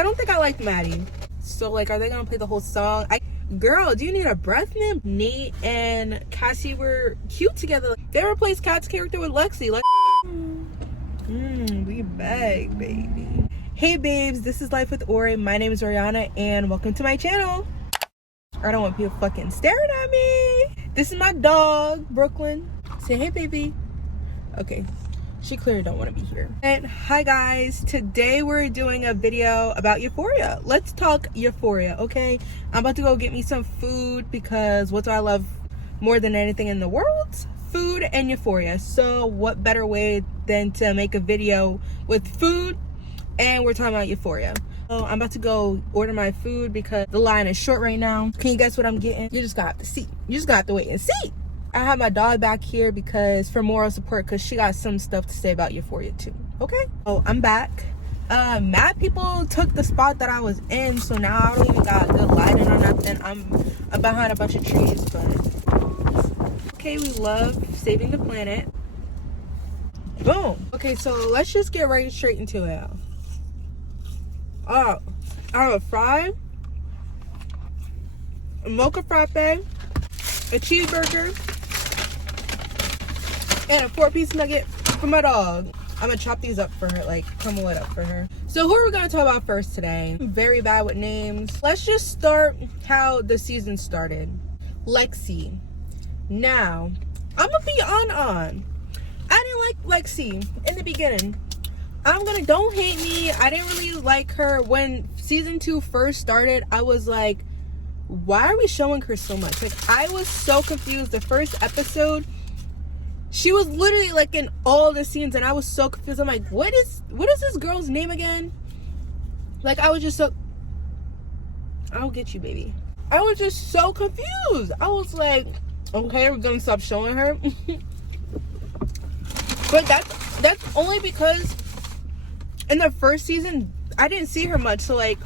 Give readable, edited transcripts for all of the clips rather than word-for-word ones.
I don't think I like Maddy. So like, are they gonna play the whole song? Girl, do you need a breath mint? Nate and Cassie were cute together. They replaced Katt's character with Lexi. Like, we beg, baby. Hey babes, this is Life with Ori. My name is Oriana and welcome to my channel. I don't want people fucking staring at me. This is my dog, Brooklyn. Say hey, baby. Okay, she clearly don't want to be here. And hi guys, today we're doing a video about Euphoria. Let's talk Euphoria, okay? I'm about to go get me some food because what do I love more than anything in the world? Food and Euphoria. So what better way than to make a video with food, and we're talking about Euphoria. So I'm about to go order my food because the line is short right now. Can you guess what I'm getting? You just got to see. You just got to wait and see. I have my dog back here because for moral support, because she got some stuff to say about Euphoria too. Okay. Oh, I'm back. Mad people took the spot that I was in, so now I don't even got good lighting or nothing. I'm behind a bunch of trees, but okay, we love saving the planet. Boom. Okay, so let's just get right straight into it. Oh, I have a fry, a mocha frappe, a cheeseburger, and a 4-piece nugget for my dog. I'm gonna chop these up for her, like crumble it up for her. So who are we gonna talk about first today? I'm very bad with names. Let's just start how the season started. Lexi. Now, I'm gonna be on. I didn't like Lexi in the beginning. Don't hate me. I didn't really like her when season 2 first started. I was like, why are we showing her so much? Like, I was so confused. The first episode, she was literally like in all the scenes and I was so confused. I'm like, what is this girl's name again? Like, I was just so, I'll get you, baby. I was just so confused. I was like, okay, we're gonna stop showing her. But that's only because in the first season I didn't see her much. So like,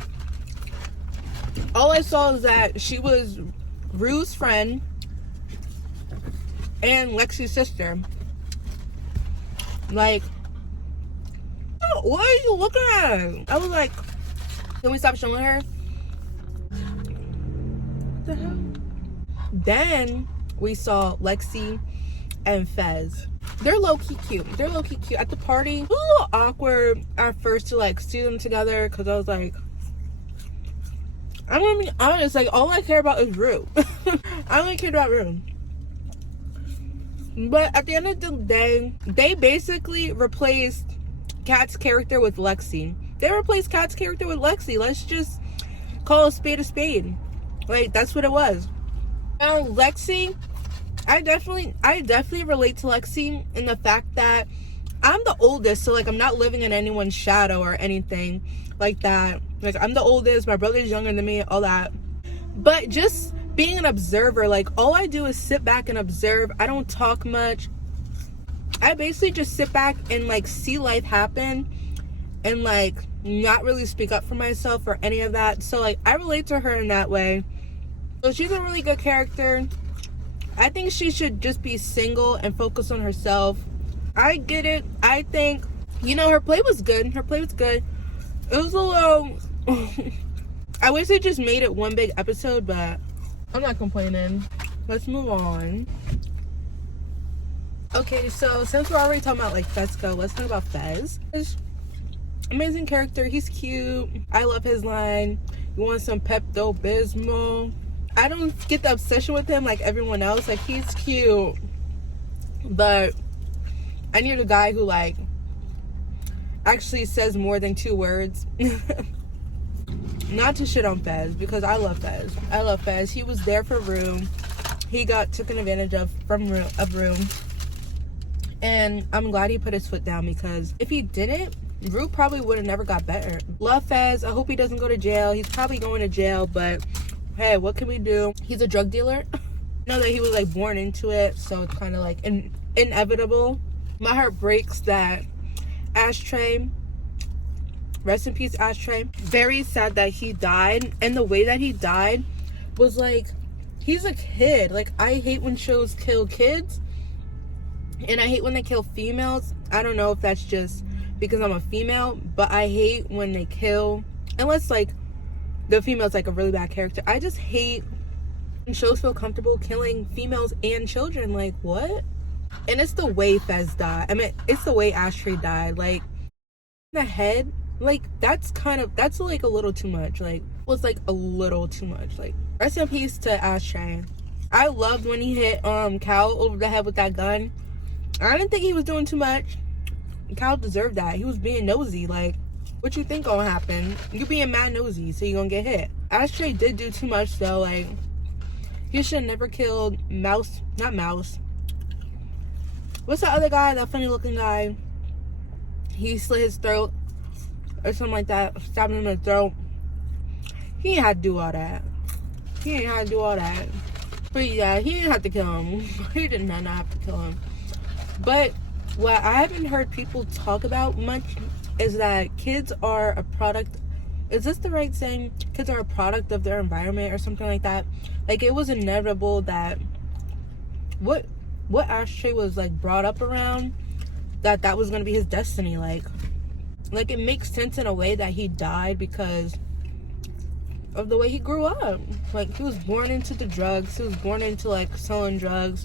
all I saw is that she was Rue's friend and Lexi's sister. Like, what are you looking at? I was like, can we stop showing her? What the hell? Then we saw Lexi and Fez. They're low-key cute. They're low-key cute. At the party, it was a little awkward at first to like see them together because I was like, I'm gonna be honest, like all I care about is Rue. I only cared about Rue. But at the end of the day, they basically replaced Katt's character with Lexi. They replaced Katt's character with Lexi. Let's just call a spade a spade. Like, that's what it was. Now Lexi, I definitely relate to Lexi in the fact that I'm the oldest, so like I'm not living in anyone's shadow or anything like that. Like, I'm the oldest, my brother's younger than me, all that. But just being an observer, like all I do is sit back and observe. I don't talk much. I basically just sit back and like see life happen and like not really speak up for myself or any of that. So like I relate to her in that way. So she's a really good character. I think she should just be single and focus on herself. I get it. I think, you know, her play was good. Her play was good. It was a little I wish they just made it one big episode, but I'm not complaining. Let's move on. Okay, so since we're already talking about like let's talk about Fez. Amazing character. He's cute. I love his line, you want some Pepto-Bismol? I don't get the obsession with him like everyone else. Like, he's cute, but I need a guy who like actually says more than 2 words. Not to shit on Fez, because I love Fez. I love Fez. He was there for Rue. He got taken advantage of from Rue. And I'm glad he put his foot down, because if he didn't, Rue probably would have never got better. Love Fez. I hope he doesn't go to jail. He's probably going to jail, but hey, what can we do? He's a drug dealer. I know that he was like born into it, so it's kind of like inevitable. My heart breaks that Ashtray, rest in peace Ashtray, very sad that he died. And the way that he died was like, he's a kid. Like, I hate when shows kill kids, and I hate when they kill females. I don't know if that's just because I'm a female, but I hate when they kill unless like the female's like a really bad character. I just hate when shows feel comfortable killing females and children. Like, what? And it's the way Fez died. I mean, it's the way Ashtray died. Like, in the head, like, that's like a little too much. Like, was like a little too much. Like, rest in peace to Ashtray. I loved when he hit 𝘚𝑯𝘢 over the head with that gun. I didn't think he was doing too much. 𝘚𝑯𝘢 deserved that. He was being nosy. Like, what you think gonna happen? You being mad nosy, so you gonna get hit. Ashtray did do too much though. Like, he should have never killed Mouse. Not Mouse. What's the other guy? That funny looking guy. He slit his throat or something like that. Stabbed him in the throat. He ain't had to do all that. He ain't had to do all that. But yeah, he didn't have to kill him. He did not have to kill him. But what I haven't heard people talk about much is that kids are a product. Is this the right saying? Kids are a product of their environment or something like that. Like, it was inevitable that what Ashtray was like brought up around, that was gonna be his destiny. Like it makes sense in a way that he died because of the way he grew up. Like, he was born into the drugs. He was born into like selling drugs,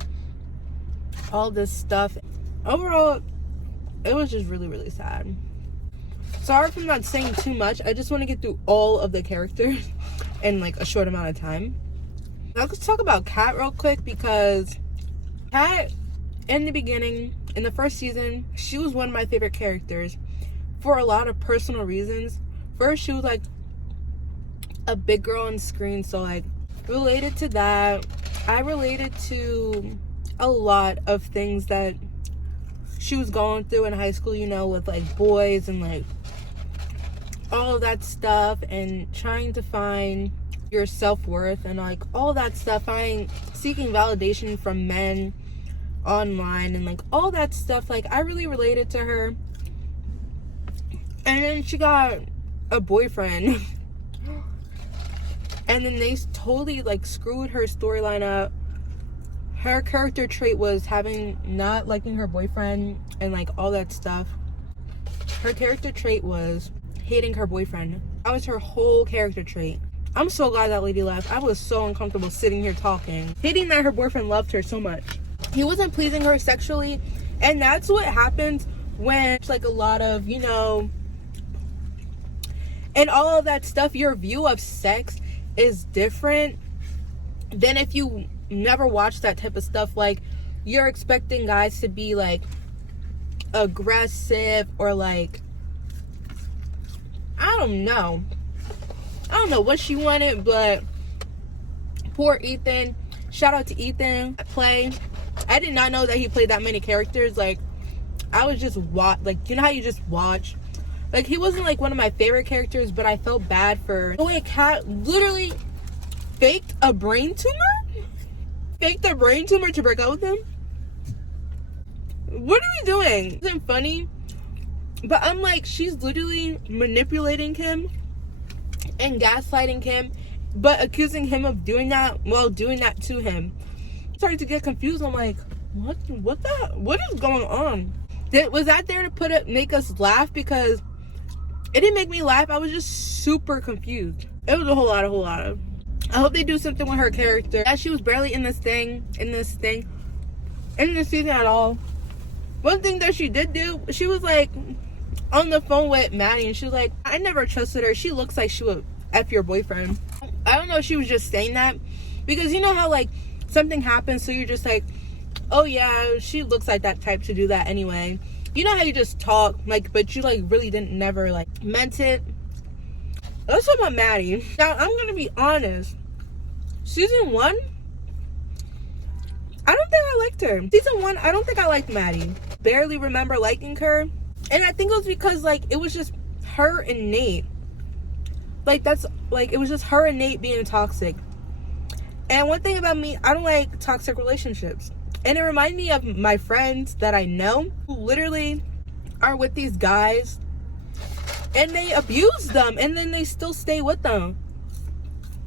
all this stuff. Overall, it was just really, really sad. Sorry for not saying too much. I just want to get through all of the characters in like a short amount of time. Now let's talk about Katt real quick, because Katt, in the beginning, in the first season, she was one of my favorite characters for a lot of personal reasons. First, she was like a big girl on screen, so like related to that. I related to a lot of things that she was going through in high school, you know, with like boys and like all of that stuff, and trying to find your self-worth and like all that stuff, seeking validation from men online and like all that stuff. Like, I really related to her. And then she got a boyfriend and then they totally like screwed her storyline up. Her character trait was not liking her boyfriend and like all that stuff. Her character trait was hating her boyfriend. That was her whole character trait. I'm so glad that lady left. I was so uncomfortable sitting here talking, hating that her boyfriend loved her so much. He wasn't pleasing her sexually, and that's what happens when like a lot of, you know, and all of that stuff, your view of sex is different than if you never watch that type of stuff. Like, you're expecting guys to be like aggressive or like, I don't know what she wanted. But poor Ethan, shout out to Ethan. I did not know that he played that many characters. Like, I was just like, you know how you just watch, like, he wasn't like one of my favorite characters, but I felt bad for the way Katt literally faked a brain tumor to break up with him. What are we doing? It isn't funny, but I'm like, she's literally manipulating him and gaslighting him, but accusing him of doing that while doing that to him. I started to get confused. I'm like, what is going on? Was that there to make us laugh? Because it didn't make me laugh. I was just super confused. It was a whole lot of. I hope they do something with her character. Yeah, she was barely in this season at all. One thing that she did do, she was like on the phone with Maddy, and she was like, I never trusted her. She looks like she would F your boyfriend. I don't know if she was just saying that because you know how like something happens, so you're just like, oh yeah, she looks like that type to do that anyway. You know how you just talk, like, but you like really never like meant it. Let's talk about Maddy. Now, I'm gonna be honest. Season 1, I don't think I liked her. Season 1, I don't think I liked Maddy. Barely remember liking her. And I think it was because like it was just her and Nate. Like, that's like, it was just her and Nate being toxic. And one thing about me, I don't like toxic relationships. And it reminded me of my friends that I know who literally are with these guys and they abuse them and then they still stay with them.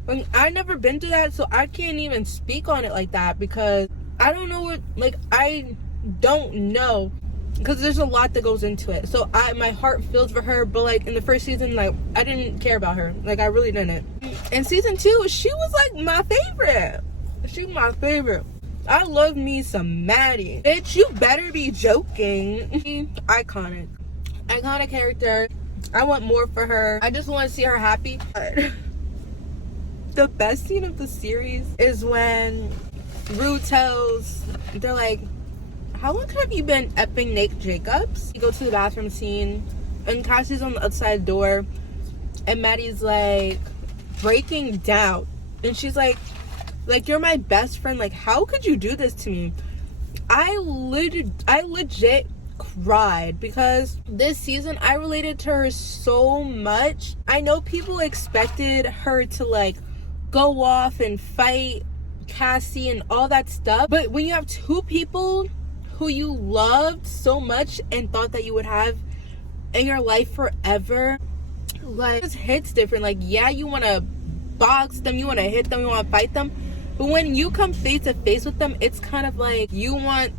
Like, I've never been through that, so I can't even speak on it like that because I don't know what, like, I don't know because there's a lot that goes into it. So my heart feels for her, but like in the first season, like I didn't care about her. Like I really didn't. In season 2, she was like my favorite. She was my favorite. I love me some Maddy. Bitch, you better be joking. Iconic character. I want more for her. I just want to see her happy. The best scene of the series is when Rue tells, they're like, how long have you been epping Nate Jacobs? You go to the bathroom scene and Cassie's on the outside door and Maddy's like breaking down, and she's like you're my best friend, like how could you do this to me? I legit cried because this season I related to her so much. I know people expected her to like go off and fight Cassie and all that stuff, but when you have two people who you loved so much and thought that you would have in your life forever, like it just hits different. Like yeah, you want to box them, you want to hit them, you want to fight them, but when you come face to face with them, it's kind of like you want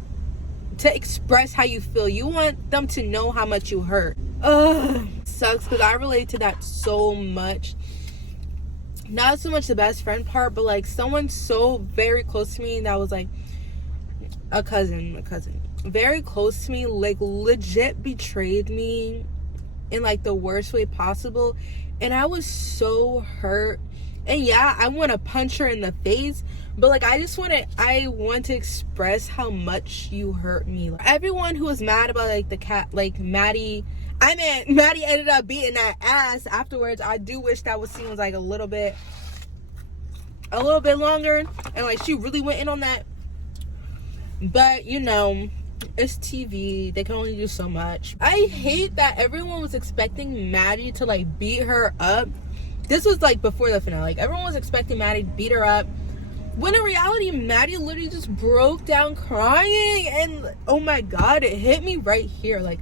to express how you feel. You want them to know how much you hurt. Ugh, sucks because I relate to that so much. Not so much the best friend part, but like someone so very close to me that was like a cousin very close to me, like legit betrayed me in like the worst way possible, and I was so hurt. And yeah, I want to punch her in the face, but like I want to express how much you hurt me. Like, everyone who was mad about like the cat, like Maddy ended up beating that ass afterwards. I do wish that scene was like a little bit longer, and like she really went in on that. But you know, it's TV, they can only do so much. I hate that everyone was expecting Maddy to like beat her up. This was like before the finale. Like everyone was expecting Maddy to beat her up, when in reality Maddy literally just broke down crying, and oh my god, it hit me right here. Like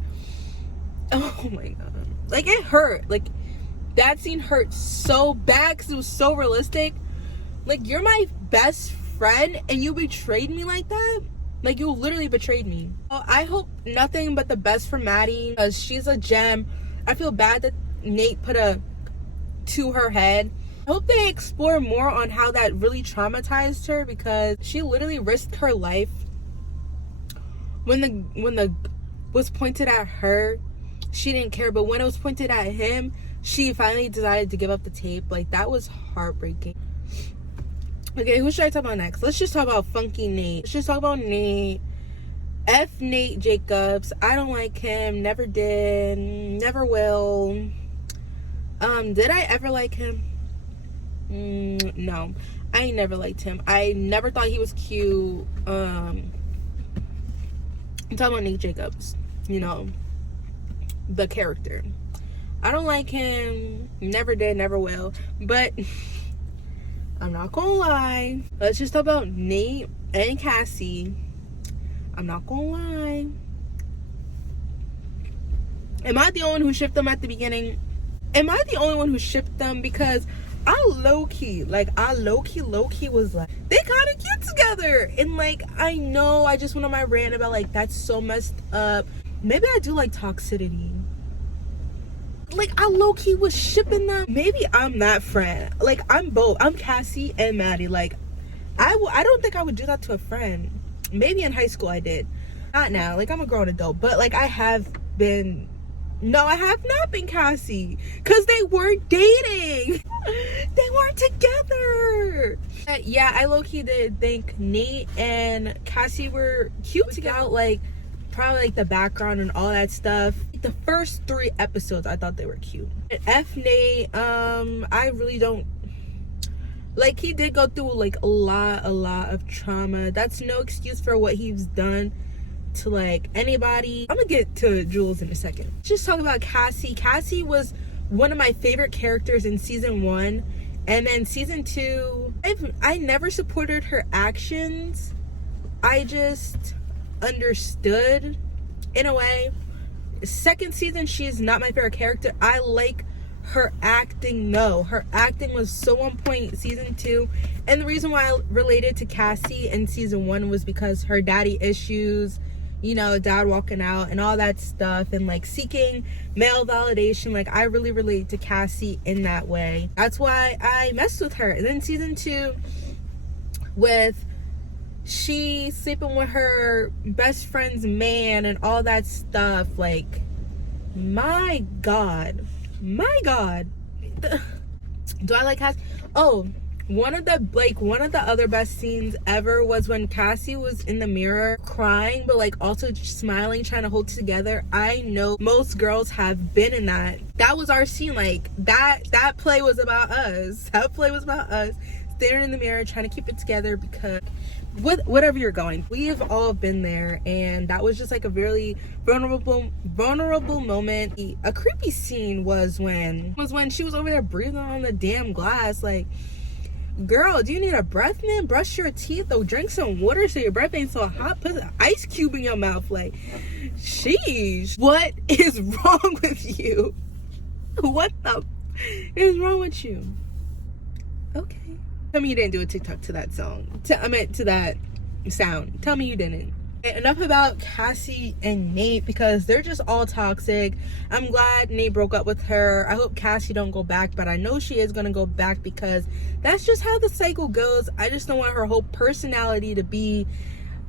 oh my god, like it hurt. Like that scene hurt so bad because it was so realistic. Like you're my best friend and you betrayed me like that. Like you literally betrayed me. Well, I hope nothing but the best for Maddy because she's a gem. I feel bad that Nate put a to her head. I hope they explore more on how that really traumatized her, because she literally risked her life when the was pointed at her. She didn't care, but when it was pointed at him, she finally decided to give up the tape. Like that was heartbreaking. Okay, who should I talk about next? Let's just talk about funky Nate. Let's just talk about Nate. F Nate Jacobs. I don't like him. Never did. Never will. Did I ever like him? No. I never liked him. I never thought he was cute. I'm talking about Nate Jacobs. You know, the character. I don't like him. Never did. Never will. But I'm not gonna lie. Let's just talk about Nate and Cassie. I'm not gonna lie. Am I the only one who shipped them at the beginning? Am I the only one who shipped them? Because I low-key was like, they kind of cute together. And like, I know I just went on my rant about like, that's so messed up. Maybe I do like toxicity. Like I low-key was shipping them. Maybe I'm that friend. Like I'm both. I'm Cassie and Maddy. Like I don't think I would do that to a friend. Maybe in high school I did. Not now. Like I'm a grown adult. But like I have been. No, I have not been Cassie. Because they weren't dating. They weren't together. Yeah, I low-key did think Nate and Cassie were cute together. Like probably like the background and all that stuff. The first 3 episodes I thought they were cute. F Nate, I really don't like, he did go through like a lot of trauma. That's no excuse for what he's done to like anybody. I'm gonna get to Jules in a second. Let's just talk about Cassie. Cassie was one of my favorite characters in season 1, and then season 2 I never supported her actions. I just understood in a way. Second season, she is not my favorite character. I like her acting. No, her acting was so on point season 2, and the reason why I related to Cassie in season 1 was because her daddy issues, you know, dad walking out and all that stuff, and like seeking male validation. Like, I really relate to Cassie in that way. That's why I messed with her. And then season 2, with she sleeping with her best friend's man and all that stuff, like, my god. Do I like Cassie? Oh, one of the other best scenes ever was when Cassie was in the mirror crying, but like also just smiling, trying to hold it together. I know most girls have been in that. That was our scene. Like, that play was about us. That play was about us staring in the mirror, trying to keep it together, because with whatever you're going, we've all been there. And that was just like a really vulnerable moment. A creepy scene was when she was over there breathing on the damn glass. Like, girl, do you need a breath mint? Brush your teeth, or drink some water so your breath ain't so hot. Put an ice cube in your mouth. Like, sheesh, what is wrong with you? What the is wrong with you? Okay, tell me you didn't do a TikTok to that song. To that sound. Tell me you didn't. Enough about Cassie and Nate, because they're just all toxic. I'm glad Nate broke up with her. I hope Cassie don't go back, but I know she is gonna go back, because that's just how the cycle goes. I just don't want her whole personality to be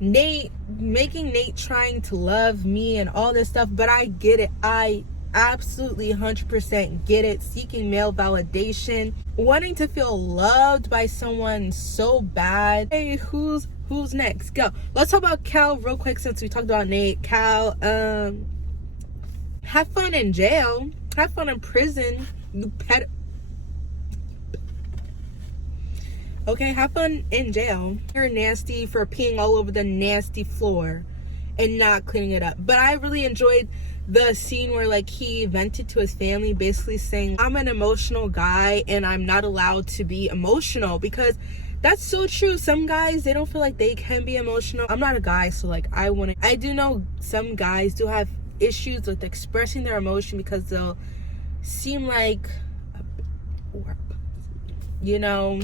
Nate, making Nate trying to love me and all this stuff. But I get it. I absolutely 100% get it. Seeking male validation, wanting to feel loved by someone so bad. Hey, who's next? Go. Let's talk about Cal real quick, since we talked about Nate. Cal, have fun in jail. Have fun in prison. You pet. Okay, have fun in jail. You're nasty for peeing all over the nasty floor and not cleaning it up. But I really enjoyed the scene where like he vented to his family, basically saying, I'm an emotional guy and I'm not allowed to be emotional, because that's so true. Some guys, they don't feel like they can be emotional. I'm not a guy, so like I do know some guys do have issues with expressing their emotion, because they'll seem like you know,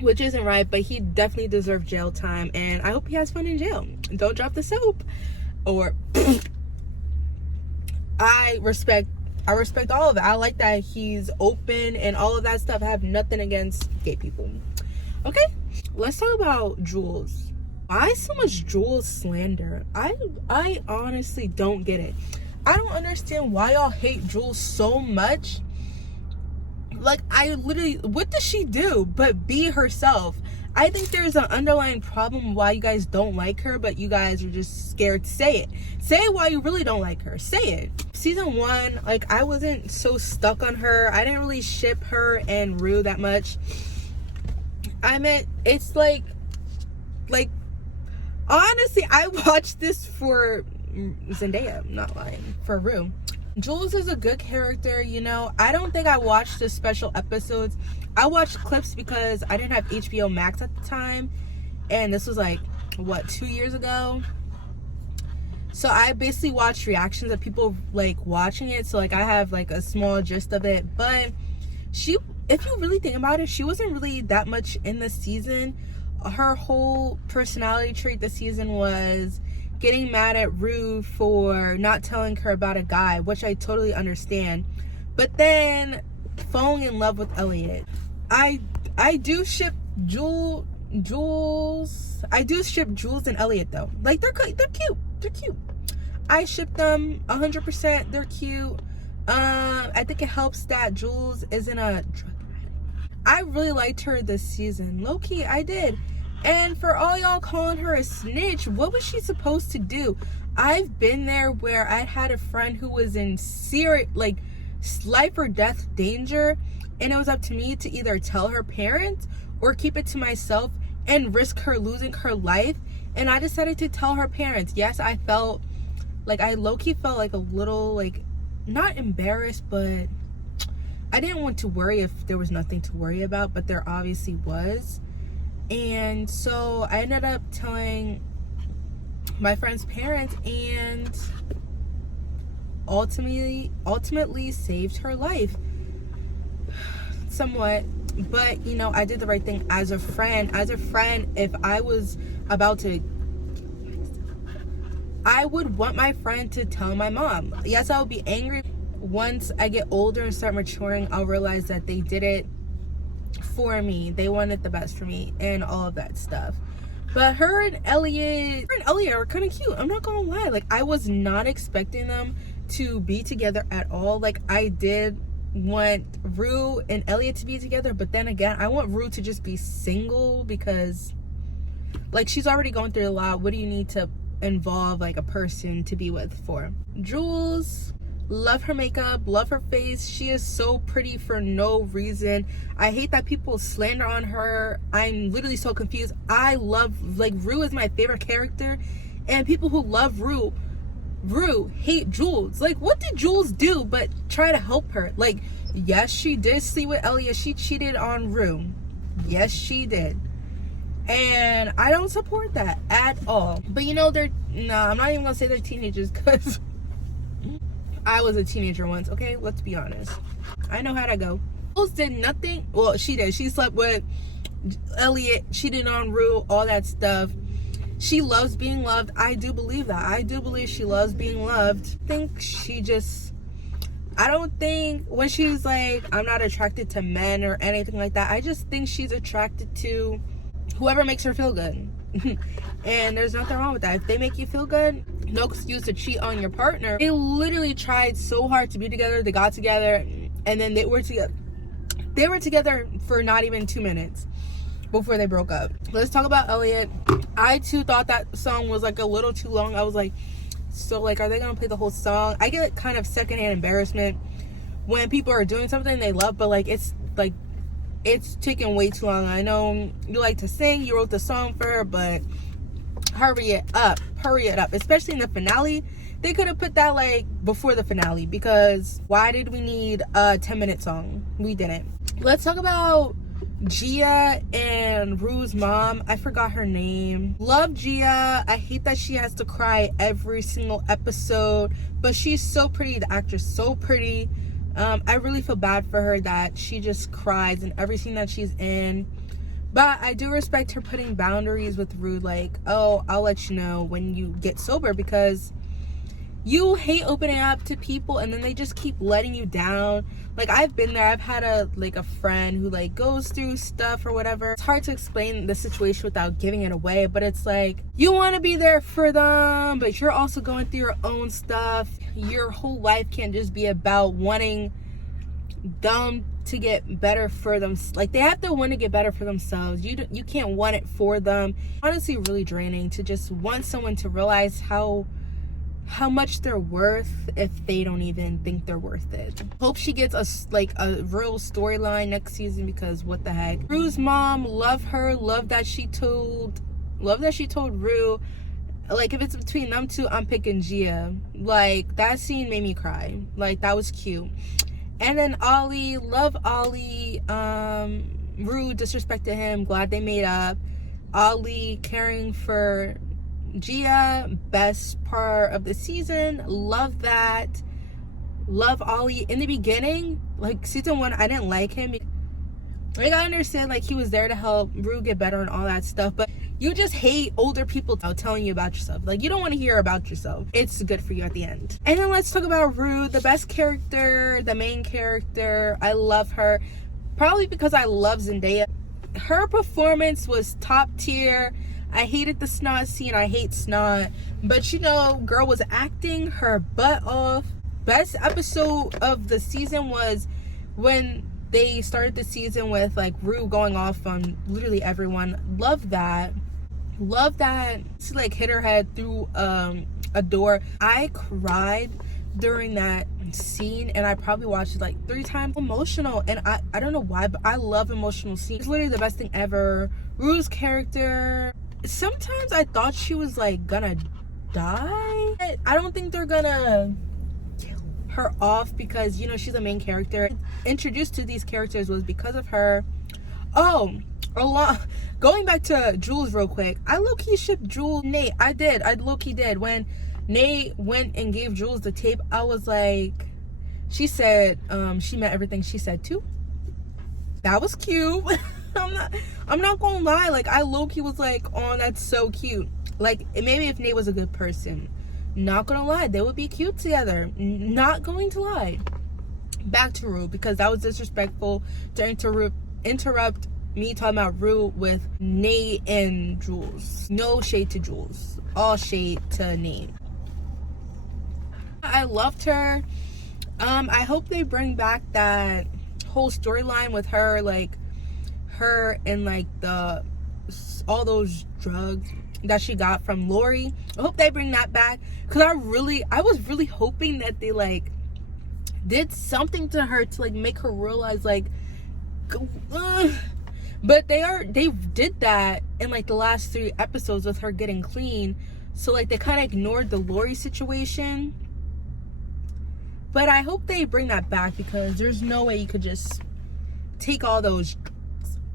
which isn't right. But he definitely deserved jail time, and I hope he has fun in jail. Don't drop the soap. Or I respect all of it. I like that he's open and all of that stuff. I have nothing against gay people. Okay, let's talk about Jules. Why so much Jules slander? I honestly don't get it. I don't understand why y'all hate Jules so much. Like, I literally, what does she do but be herself? I think there's an underlying problem why you guys don't like her, but you guys are just scared to say it. Say it why you really don't like her. Say it. Season 1, like, I wasn't so stuck on her. I didn't really ship her and 𝘠 that much. I meant, it's like honestly, I watched this for Zendaya, I'm not lying, for 𝘠. Jules is a good character, you know. I don't think I watched the special episodes. I watched clips because I didn't have HBO Max at the time, and this was like, what, 2 years ago? So I basically watched reactions of people like watching it, so like I have like a small gist of it. But she, if you really think about it, she wasn't really that much in the season. Her whole personality trait this season was getting mad at 𝘠 for not telling her about a guy, which I totally understand. But then falling in love with Elliot. I do ship Jules. I do ship Jules and Elliot though. Like, they're cute. They're cute. I ship them 100%. They're cute. I think it helps that Jules isn't a drug addict. I really liked her this season. Low-key, I did. And for all y'all calling her a snitch, what was she supposed to do? I've been there where I had a friend who was in serious, like, life or death danger, and it was up to me to either tell her parents or keep it to myself and risk her losing her life. And I decided to tell her parents. Yes, I felt like, I low-key felt like a little, like, not embarrassed, but I didn't want to worry if there was nothing to worry about, but there obviously was. And so I ended up telling my friend's parents, and ultimately saved her life somewhat. But you know, I did the right thing as a friend. If I was about to I would want my friend to tell my mom. Yes, I would be angry. Once I get older and start maturing, I'll realize that they did it for me. They wanted the best for me and all of that stuff. But her and Elliot are kind of cute. I'm not gonna lie. Like, I was not expecting them to be together at all. Like, I did want Rue and Elliot to be together, but then again, I want Rue to just be single because, like, she's already going through a lot. What do you need to involve, like, a person to be with for? Jules, love her makeup, love her face. She is so pretty for no reason. I hate that people slander on her. I'm literally so confused. I love, like, Rue is my favorite character, and people who love Rue hate Jules. Like, what did Jules do but try to help her? Like, yes, she did sleep with Elliot. She cheated on Rue. Yes, she did. And I don't support that at all. But you know, I'm not even gonna say they're teenagers, because I was a teenager once, okay? Let's be honest. I know how to go. Jules did nothing. Well, she did. She slept with Elliot, cheated on Rue, all that stuff. She loves being loved. I do believe that. I do believe she loves being loved. I don't think when she's like, I'm not attracted to men or anything like that. I just think she's attracted to whoever makes her feel good. And there's nothing wrong with that. If they make you feel good, no excuse to cheat on your partner. They literally tried so hard to be together. They got together, and then they were together. They were together for not even 2 minutes before they broke up. Let's talk about Elliot. I too thought that song was like a little too long. I was like, so like, are they gonna play the whole song? I get kind of secondhand embarrassment when people are doing something they love, but like it's taking way too long. I know you like to sing, you wrote the song for her, but hurry it up, especially in the finale. They could have put that like before the finale, because why did we need a 10-minute song? We didn't. Let's talk about Gia and Rue's mom. I forgot her name. Love Gia. I hate that she has to cry every single episode, but she's so pretty. The actress so pretty. I really feel bad for her that she just cries in everything that she's in. But I do respect her putting boundaries with Rue, like, oh, I'll let you know when you get sober, because you hate opening up to people and then they just keep letting you down. Like, I've been there. I've had a friend who like goes through stuff or whatever. It's hard to explain the situation without giving it away, but it's like, you want to be there for them, but you're also going through your own stuff. Your whole life can't just be about wanting them to get better for them. Like, they have to want to get better for themselves. You can't want it for them. Honestly, really draining to just want someone to realize how much they're worth if they don't even think they're worth it. Hope she gets a real storyline next season, because what the heck. Rue's mom, love her. Love that she told Rue. Like, if it's between them two, I'm picking Gia. Like, that scene made me cry. Like, that was cute. And then Ollie, love Ollie. Rue disrespected him. Glad they made up. Ollie caring for Gia, best part of the season. Love that. Love Ollie. In the beginning, like season 1, I didn't like him. Like, I understand, like, he was there to help Rue get better and all that stuff, but you just hate older people telling you about yourself. Like, you don't want to hear about yourself. It's good for you at the end. And then let's talk about Rue, the best character, the main character. I love her, probably because I love Zendaya. Her performance was top tier. I hated the snot scene. I hate snot, but you know, girl was acting her butt off. Best episode of the season was when they started the season with like Rue going off on literally everyone. Love that. She like hit her head through a door. I cried during that scene, and I probably watched it like 3 times. Emotional, and I don't know why, but I love emotional scenes. It's literally the best thing ever. Rue's character, sometimes I thought she was like gonna die. I don't think they're gonna kill her off, because you know, she's a main character. Introduced to these characters was because of her. Oh, a lot. Going back to Jules real quick, I low-key shipped Jules Nate. I low-key did. When Nate went and gave Jules the tape, I was like, she said she meant everything she said too. That was cute. I'm not gonna lie, like, I low-key was like, oh, that's so cute. Like, maybe if Nate was a good person, Not gonna lie, they would be cute together. Not going to lie. Back to Rue, because that was disrespectful to interrupt me talking about Rue with Nate and Jules. No shade to Jules, all shade to Nate. I loved her. I hope they bring back that whole storyline with her, like her and like all those drugs that she got from Lori. I hope they bring that back, because I was really hoping that they like did something to her to like make her realize like but they did that in like the last 3 episodes with her getting clean. So like they kind of ignored the Lori situation. But I hope they bring that back, because there's no way you could just take all those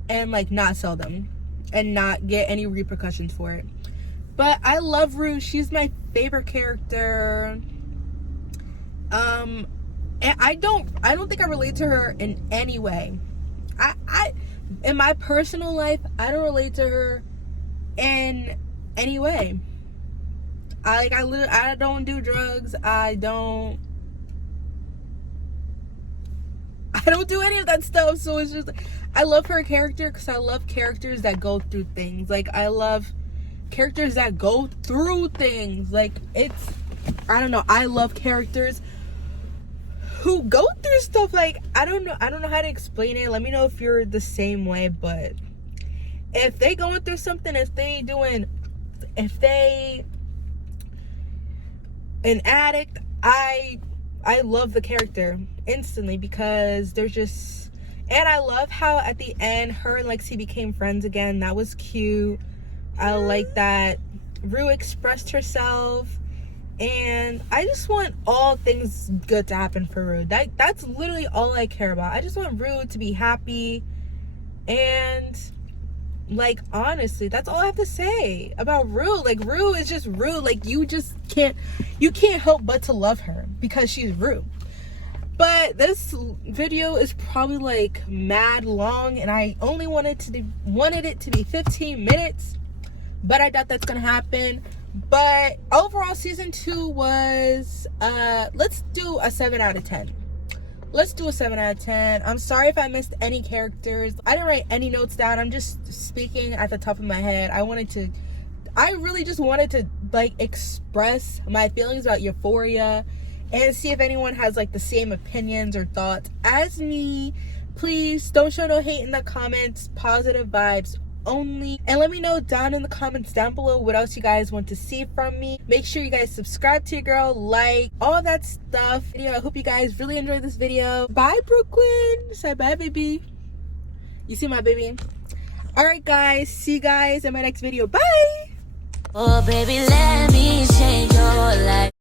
and like not sell them and not get any repercussions for it. But I love Rue. She's my favorite character. And I don't think I relate to her in any way. I in my personal life, I don't relate to her in any way. I don't do drugs. I don't do any of that stuff. So it's just, I love her character because I love characters that go through things. Like, I love characters that go through things. Like, it's, I don't know, I love characters who go through stuff. Like, I don't know how to explain it. Let me know if you're the same way. But if they going through something, if they an addict, I love the character instantly, because there's just, and I love how at the end her and Lexi became friends again. That was cute. I like that Rue expressed herself, and I just want all things good to happen for Rue. That's literally all I care about. I just want Rue to be happy, and like, honestly, that's all I have to say about Rue. Like, Rue is just Rue. Like, you can't help but to love her because she's Rue. But this video is probably like mad long, and I only wanted it to be 15 minutes, but I doubt that's gonna happen. But overall, season 2 was let's do a 7 out of 10. Let's do a 7 out of 10. I'm sorry if I missed any characters. I didn't write any notes down. I'm just speaking at the top of my head. I really just wanted to like express my feelings about Euphoria and see if anyone has like the same opinions or thoughts as me. Please don't show no hate in the comments. Positive vibes only. And let me know down in the comments down below what else you guys want to see from me. Make sure you guys subscribe to your girl, like all that stuff. I hope you guys really enjoyed this video. Bye, Brooklyn. Say bye, baby. You see my baby? All right, guys, see you guys in my next video. Bye. Oh baby, let me change your life.